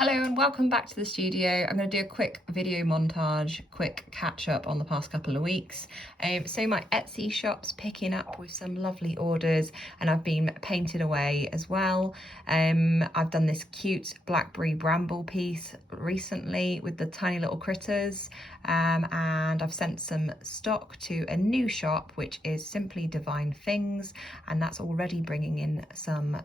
Hello and welcome back to the studio. I'm going to do a quick video montage, quick catch up on the past couple of weeks. So my Etsy shop's picking up with some lovely orders and I've been painted away as well. I've done this cute blackberry bramble piece recently with the tiny little critters, and I've sent some stock to a new shop which is Simply Divine Things, and that's already bringing in some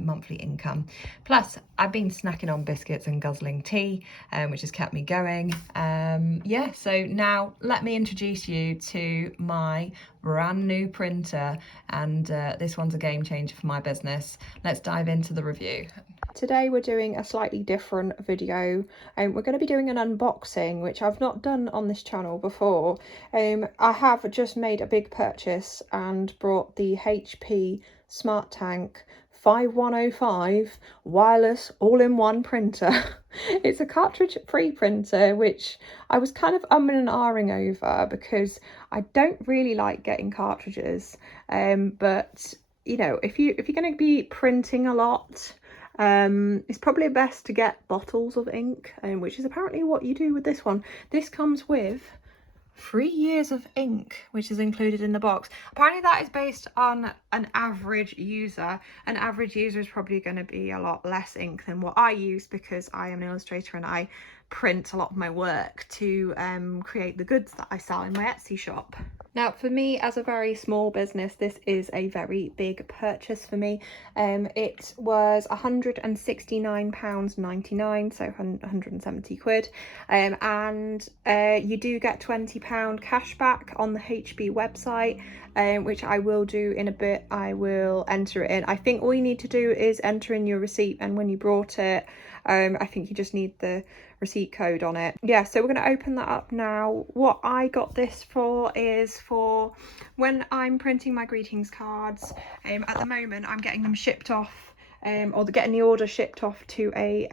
monthly income. Plus I've been snacking on biscuits and guzzling tea, which has kept me going. Yeah, so now let me introduce you to my brand new printer, and this one's a game changer for my business. Let's dive into the review. Today we're doing a slightly different video, and we're going to be doing an unboxing, which I've not done on this channel before. I have just made a big purchase and brought the HP Smart Tank 5105 wireless all-in-one printer. It's a cartridge-free printer, which I was kind of umming and ahhing over because I don't really like getting cartridges. But you know, if you're going to be printing a lot, it's probably best to get bottles of ink, which is apparently what you do with this one. This comes with 3 years of ink, which is included in the box. Apparently that is based on an average user. An average user is probably going to be a lot less ink than what I use, because I am an illustrator and I print a lot of my work to create the goods that I sell in my Etsy shop. Now, for me, as a very small business, this is a very big purchase for me. It was £169.99, so 170 quid. And you do get £20 cash back on the HB website, which I will do in a bit. I will enter it in. I think all you need to do is enter in your receipt, and when you brought it, I think you just need the receipt code on it. Yeah, so we're going to open that up now. What I got this for is for when I'm printing my greetings cards. At the moment I'm getting them shipped off, or getting the order shipped off to a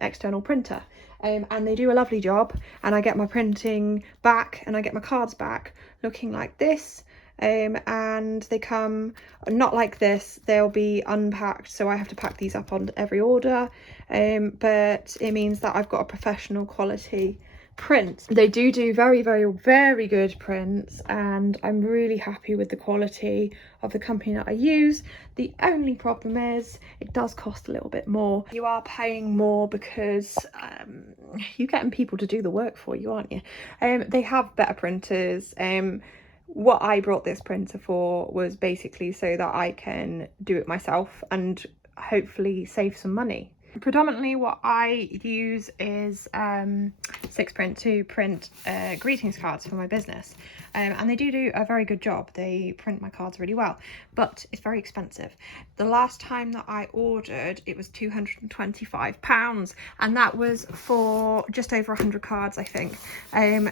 external printer, and they do a lovely job, and I get my printing back and I get my cards back looking like this. And they come not like this, they'll be unpacked, so I have to pack these up on every order, but it means that I've got a professional quality print. They do very good prints, and I'm really happy with the quality of the company that I use. The only problem is it does cost a little bit more. You are paying more because you're getting people to do the work for you, aren't you? They have better printers. What I brought this printer for was basically so that I can do it myself and hopefully save some money. Predominantly what I use is Sixprint to print greetings cards for my business, and they do a very good job. They print my cards really well, but it's very expensive. The last time that I ordered, it was £225, and that was for just over 100 cards, I think.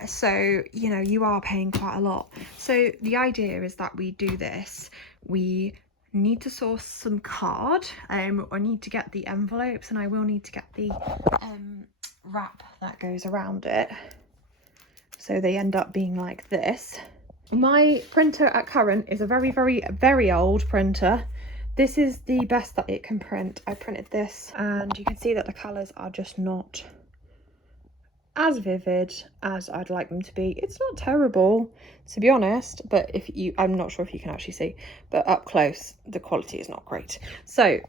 So you know, you are paying quite a lot. So the idea is that we do this. We need to source some card. I need to get the envelopes, and I will need to get the wrap that goes around it, so they end up being like this. My printer at current is a very old printer. This is the best that it can print. I printed this, and you can see that the colours are just not as vivid as I'd like them to be. It's not terrible, to be honest, but I'm not sure if you can actually see, but up close the quality is not great. So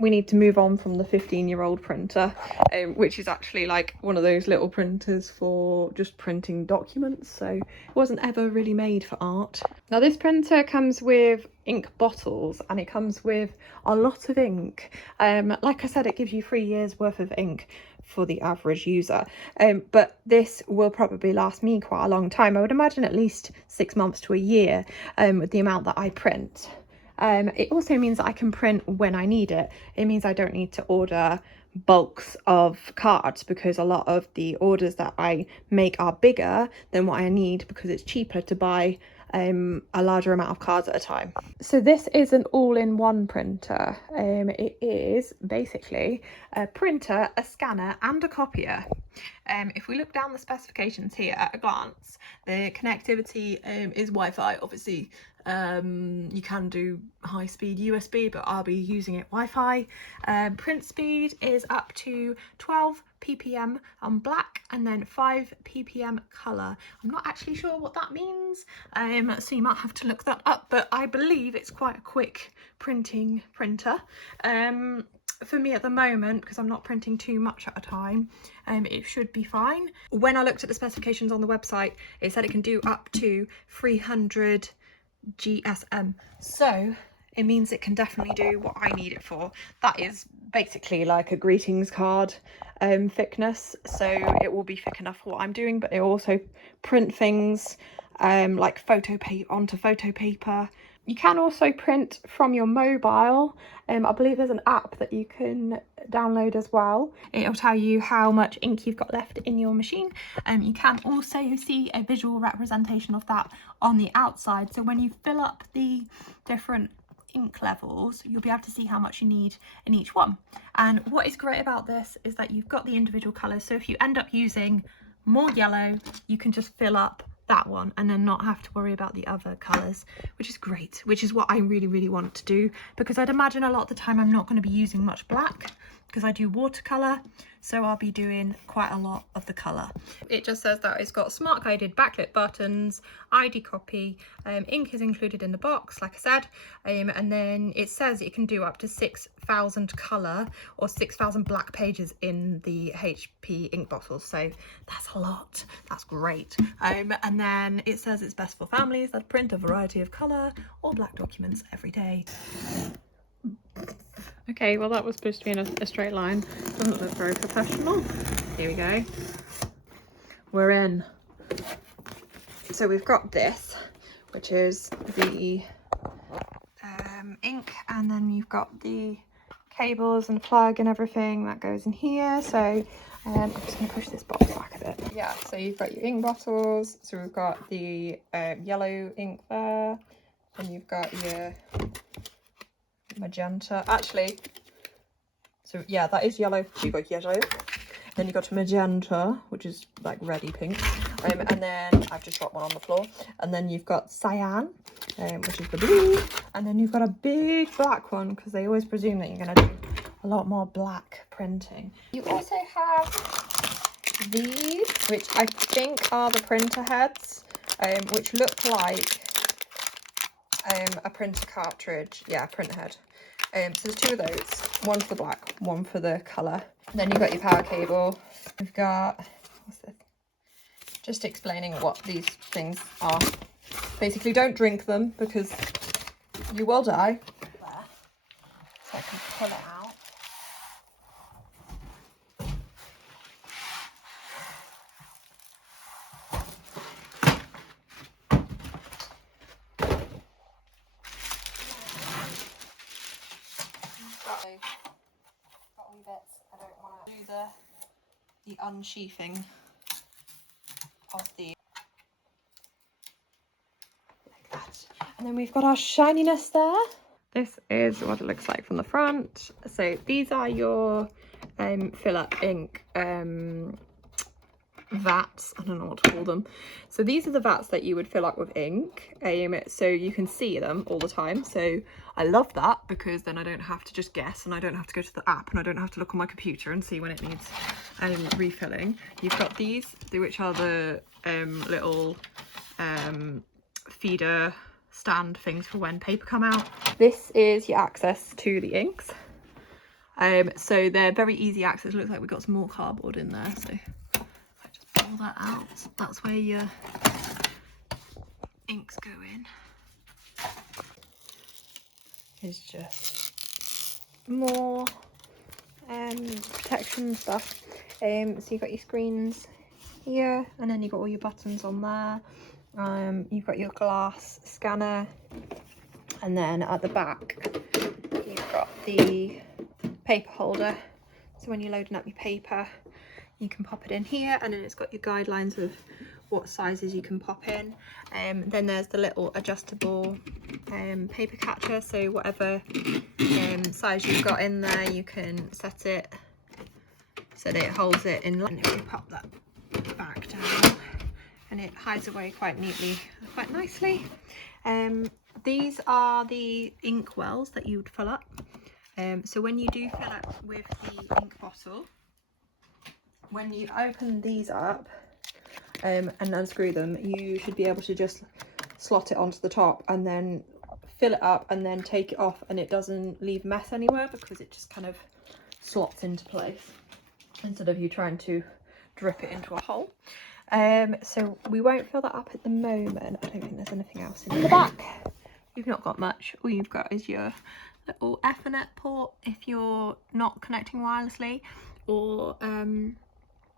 we need to move on from the 15-year-old printer, which is actually like one of those little printers for just printing documents, so it wasn't ever really made for art. Now this printer comes with ink bottles, and it comes with a lot of ink. Like I said, it gives you 3 years worth of ink for the average user, but this will probably last me quite a long time. I would imagine at least 6 months to a year, with the amount that I print. It also means that I can print when I need it. It means I don't need to order bulks of cards, because a lot of the orders that I make are bigger than what I need, because it's cheaper to buy a larger amount of cards at a time. So this is an all-in-one printer. It is basically a printer, a scanner and a copier. If we look down the specifications here at a glance, the connectivity is Wi-Fi. Obviously You can do high speed USB, but I'll be using it Wi-Fi. Print speed is up to 12 ppm on black and then 5 ppm colour. I'm not actually sure what that means, so you might have to look that up, but I believe it's quite a quick printing printer. For me at the moment, because I'm not printing too much at a time, it should be fine. When I looked at the specifications on the website, it said it can do up to 300 GSM, so it means it can definitely do what I need it for. That is basically like a greetings card thickness, so it will be thick enough for what I'm doing, but it will also print things like onto photo paper. You can also print from your mobile. I believe there's an app that you can download as well. It'll tell you how much ink you've got left in your machine. You can also see a visual representation of that on the outside. So when you fill up the different ink levels, you'll be able to see how much you need in each one. And what is great about this is that you've got the individual colours. So if you end up using more yellow, you can just fill up that one and then not have to worry about the other colours, which is great, which is what I really want to do, because I'd imagine a lot of the time I'm not going to be using much black because I do watercolour, so I'll be doing quite a lot of the colour. It just says that it's got smart guided backlit buttons, ID copy, ink is included in the box, like I said, and then it says it can do up to 6,000 colour or 6,000 black pages in the HP ink bottles, so that's a lot. That's great. And then it says it's best for families that print a variety of colour or black documents every day. Okay, well that was supposed to be in a straight line. Doesn't look very professional. Here we go. We're in. So we've got this, which is the ink, and then you've got the cables and plug and everything that goes in here. So I'm just going to push this box back a bit. Yeah, so you've got your ink bottles. So we've got the yellow ink there, and you've got your magenta. Actually, so yeah, that is yellow. So you've got yellow, then you've got magenta, which is like reddy pink, and then I've just got one on the floor, and then you've got cyan, which is the blue, and then you've got a big black one, because they always presume that you're going to do a lot more black printing. You also have these, which I think are the printer heads, which look like a printer cartridge. Yeah, printer head. So there's two of those, one for the black, one for the colour. Then you've got your power cable. We've got, what's this? Just explaining what these things are. Basically, don't drink them because you will die. There. So I can pull it out. Got all your bits. I don't want to do the unsheathing of the, like that. And then we've got our shininess there. This is what it looks like from the front. So these are your fill up ink vats. I don't know what to call them. So these are the vats that you would fill up with ink, so you can see them all the time. So I love that, because then I don't have to just guess, and I don't have to go to the app, and I don't have to look on my computer and see when it needs refilling. You've got these, which are the little feeder stand things for when paper come out. This is your access to the inks. So they're very easy access. It looks like we've got some more cardboard in there, so pull that out. That's where your inks go in. It's just more protection stuff. So you've got your screens here, and then you've got all your buttons on there. You've got your glass scanner, and then at the back you've got the paper holder. So when you're loading up your paper, you can pop it in here, and then it's got your guidelines of what sizes you can pop in. Then there's the little adjustable paper catcher, so whatever size you've got in there, you can set it so that it holds it in line. If you pop that back down, and it hides away quite neatly, quite nicely. these are the ink wells that you would fill up. So when you do fill up with the ink bottle, when you open these up and unscrew them, you should be able to just slot it onto the top and then fill it up and then take it off, and it doesn't leave mess anywhere because it just kind of slots into place instead of you trying to drip it into a hole. So we won't fill that up at the moment. I don't think there's anything else in the back. You've not got much. All you've got is your little Ethernet port if you're not connecting wirelessly, or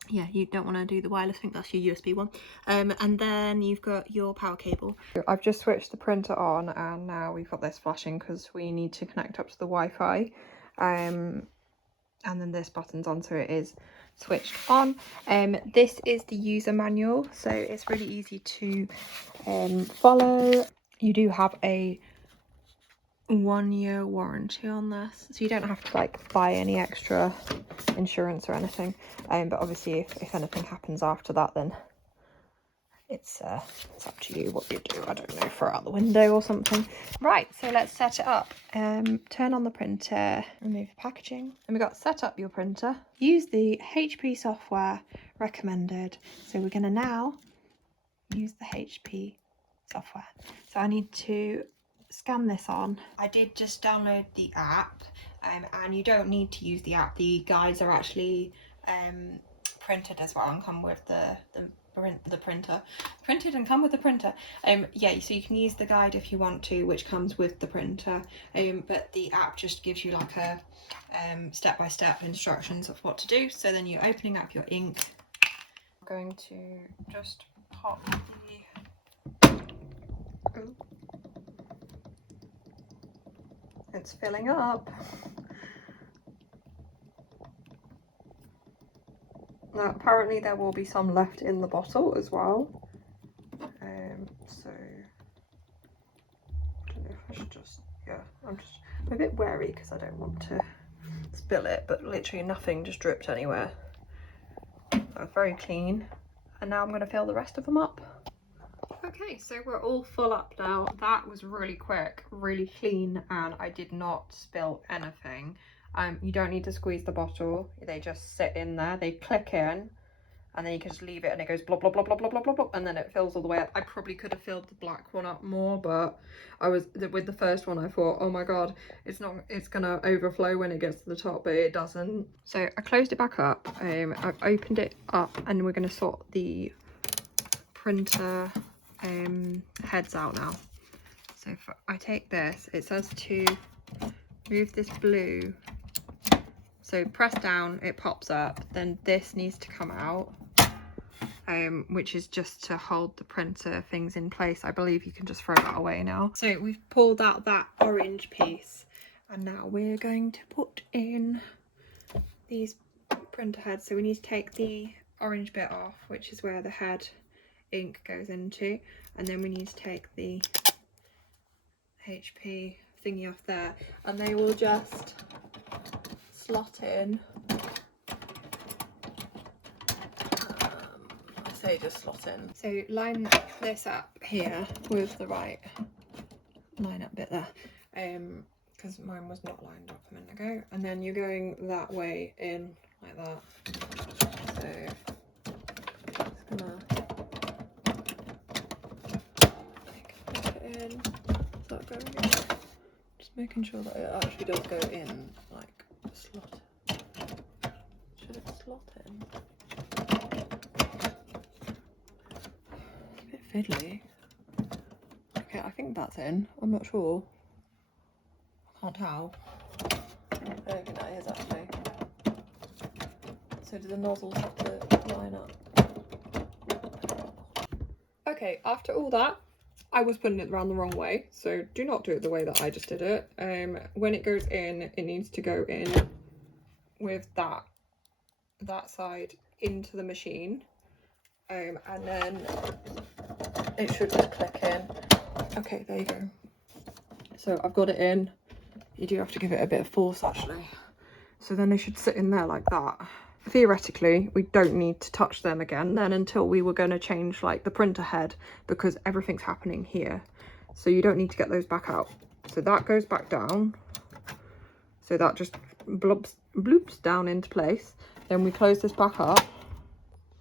yeah, you don't want to do the wireless, I think that's your USB one. And then you've got your power cable. I've just switched the printer on and now we've got this flashing because we need to connect up to the Wi-Fi. And then this button's on, so it is switched on. This is the user manual, so it's really easy to follow. You do have a 1-year warranty on this, so you don't have to like buy any extra insurance or anything, but obviously if anything happens after that, then it's up to you what you do. I don't know, throw it out the window or something. Right, so let's set it up. Turn on the printer, remove the packaging, and we got set up your printer. Use the HP software recommended. So we're going to now use the HP software. So I need to scan this on. I did just download the app, and you don't need to use the app. The guides are actually printed as well and come with the printer. Printed and come with the printer. Yeah, so you can use the guide if you want to, which comes with the printer, but the app just gives you like a step-by-step instructions of what to do. So then you're opening up your ink. I'm going to just pop the... Ooh. It's filling up. Now apparently there will be some left in the bottle as well. So I don't know if I should just, yeah, I'm a bit wary because I don't want to spill it, but literally nothing just dripped anywhere. That's very clean. And now I'm going to fill the rest of them up. Okay, so we're all full up now. That was really quick, really clean, and I did not spill anything. You don't need to squeeze the bottle. They just sit in there, they click in, and then you can just leave it and it goes blah blah blah blah blah blah blah blah, and then it fills all the way up. I probably could have filled the black one up more, but with the first one I thought, oh my god, it's gonna overflow when it gets to the top, but it doesn't. So I closed it back up. I've opened it up and we're gonna sort the printer heads out now. So if I take this, it says to move this blue, so press down, it pops up, then this needs to come out, which is just to hold the printer things in place. I believe you can just throw that away now. So we've pulled out that orange piece, and now we're going to put in these printer heads. So we need to take the orange bit off, which is where the head ink goes into, and then we need to take the HP thingy off there, and they will just slot in. I say just slot in. So line this up here with the right line up bit there, because mine was not lined up a minute ago, and then you're going that way in like that. So just gonna in, is that going in? Just making sure that it actually does go in, like slot. Should it slot in? It's a bit fiddly. Okay, I think that's in. I'm not sure. I can't tell. I don't think that is actually. So do the nozzles have to line up? Okay, after all that, I was putting it around the wrong way, so do not do it the way that I just did it. When it goes in, it needs to go in with that side into the machine, and then it should just click in. Okay, there you go. So I've got it in. You do have to give it a bit of force actually. So then they should sit in there like that. Theoretically, we don't need to touch them again then until we were going to change like the printer head, because everything's happening here. so you don't need to get those back out. So that goes back down, so that just bloops down into place. Then we close this back up.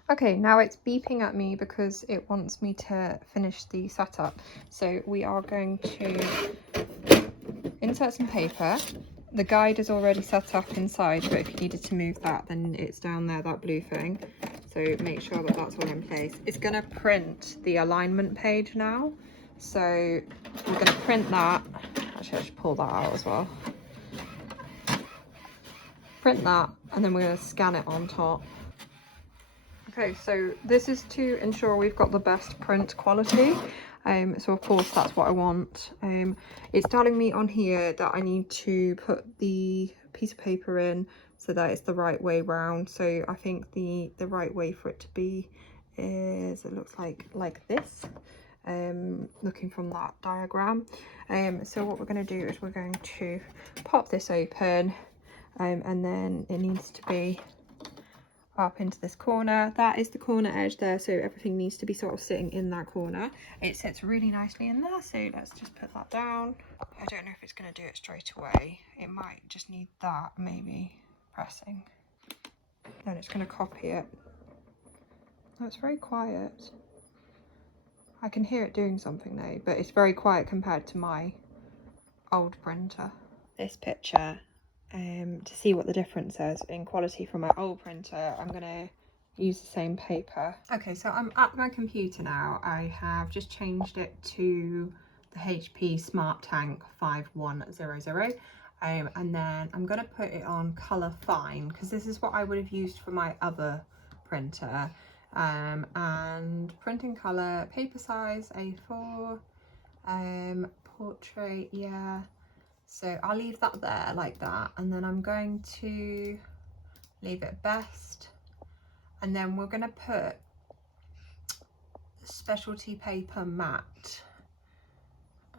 Okay, now it's beeping at me because it wants me to finish the setup. So we are going to insert some paper. The guide is already set up inside, but if you needed to move that, then it's down there, that blue thing. So make sure that that's all in place. It's going to print the alignment page now. So we're going to print that. Actually, I should pull that out as well. Print that, and then we're going to scan it on top. Okay, so this is to ensure we've got the best print quality. So of course that's what I want. It's telling me on here that I need to put the piece of paper in so that it's the right way round. So I think the right way for it to be is, it looks like this, looking from that diagram. So what we're going to do is we're going to pop this open, and then it needs to be up into this corner. That is the corner edge there, so everything needs to be sort of sitting in that corner. It sits really nicely in there, so let's just put that down. I don't know if it's going to do it straight away. It might just need that maybe pressing. Then it's going to copy it. Oh, it's very quiet. I can hear it doing something though, but it's very quiet compared to my old printer. This picture, to see what the difference is in quality from my old printer, I'm going to use the same paper. Okay, so I'm at my computer now. I have just changed it to the HP Smart Tank 5100, and then I'm going to put it on Colour Fine, because this is what I would have used for my other printer. And printing colour, paper size A4, portrait, yeah. So I'll leave that there like that, and then I'm going to leave it best, and then we're going to put specialty paper matte,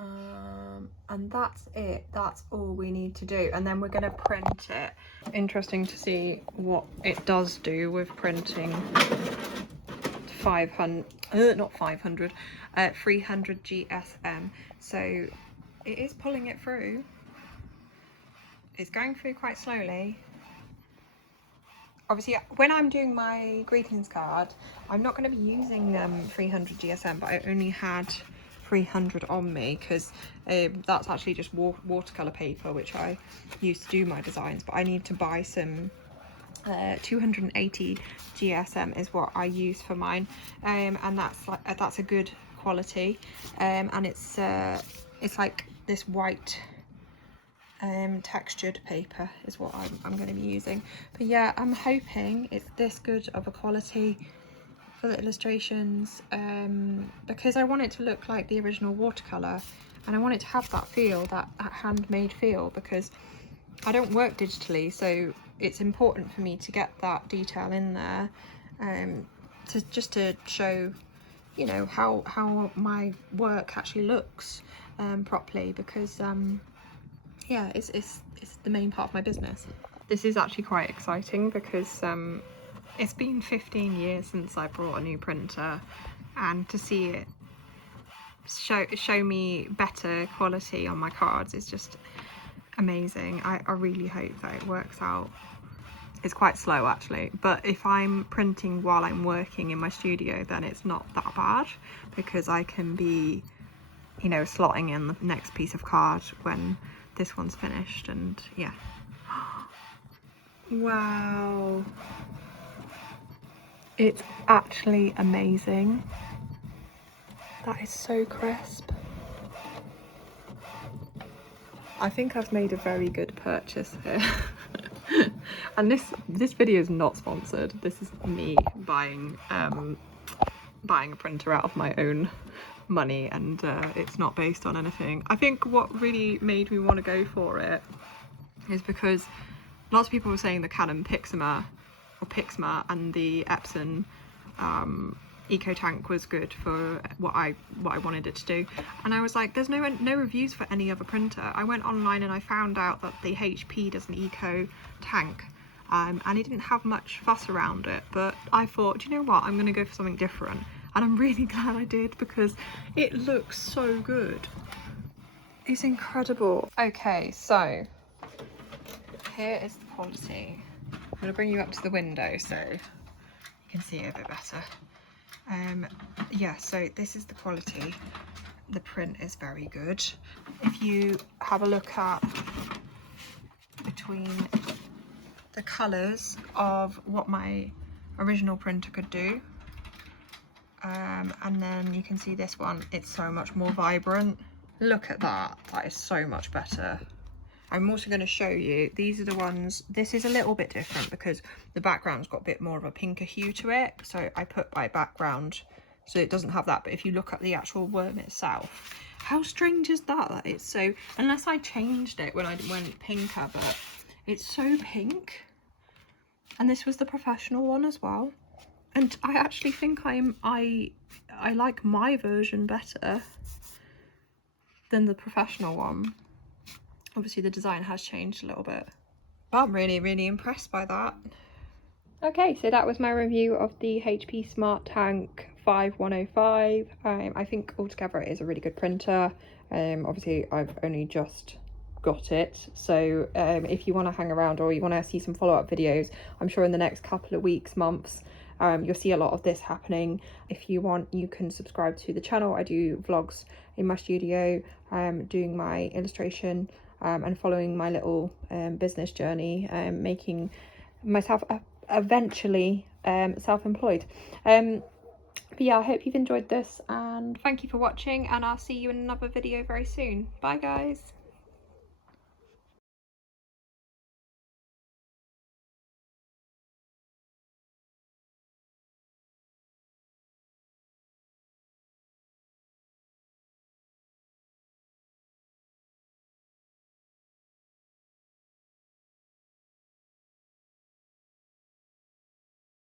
and that's it. That's all we need to do, and then we're going to print it. Interesting to see what it does do with printing 300 GSM. So it is pulling it through. It's going through quite slowly. Obviously, when I'm doing my greetings card, I'm not going to be using 300 GSM, but I only had 300 on me because that's actually just watercolor paper, which I use to do my designs. But I need to buy some 280 GSM is what I use for mine, and that's a good quality, and it's like this white textured paper is what I'm going to be using. But yeah, I'm hoping it's this good of a quality for the illustrations, because I want it to look like the original watercolor, and I want it to have that feel, that handmade feel, because I don't work digitally, so it's important for me to get that detail in there, to show, you know, how my work actually looks properly, because yeah, it's the main part of my business. This is actually quite exciting because it's been 15 years since I brought a new printer, and to see it show me better quality on my cards is just amazing. I really hope that it works out. It's quite slow actually, but if I'm printing while I'm working in my studio, then it's not that bad, because I can be, you know, slotting in the next piece of card when this one's finished. And yeah. Wow, it's actually amazing. That is so crisp. I think I've made a very good purchase here. And this video is not sponsored. This is me buying a printer out of my own money, and it's not based on anything. I think what really made me want to go for it is because lots of people were saying the Canon Pixma and the Epson Eco Tank was good for what I wanted it to do, and I was like, there's no reviews for any other printer. I went online and I found out that the HP does an Eco Tank, and it didn't have much fuss around it, but I thought, do you know what, I'm going to go for something different. and I'm really glad I did because it looks so good. It's incredible. Okay, so here is the quality. I'm going to bring you up to the window so you can see it a bit better. Yeah, so this is the quality. The print is very good. If you have a look at between the colours of what my original printer could do, and then you can see this one, it's so much more vibrant. Look at that, that is so much better. I'm also going to show you, these are the ones, this is a little bit different because the background's got a bit more of a pinker hue to it, so I put my background so it doesn't have that. But if you look at the actual worm itself, how strange is that? It's so, unless I changed it when I went pinker, but it's so pink. And this was the professional one as well, and I actually think I like my version better than the professional one. Obviously the design has changed a little bit, but I'm really impressed by that. Okay, so that was my review of the HP Smart Tank 5105. I think altogether it is a really good printer. Obviously I've only just got it, so if you want to hang around or you want to see some follow-up videos, I'm sure in the next couple of weeks, months, you'll see a lot of this happening. If you want, you can subscribe to the channel. I do vlogs in my studio, doing my illustration and following my little business journey, making myself eventually self-employed. But yeah, I hope you've enjoyed this, and thank you for watching, and I'll see you in another video very soon. Bye guys.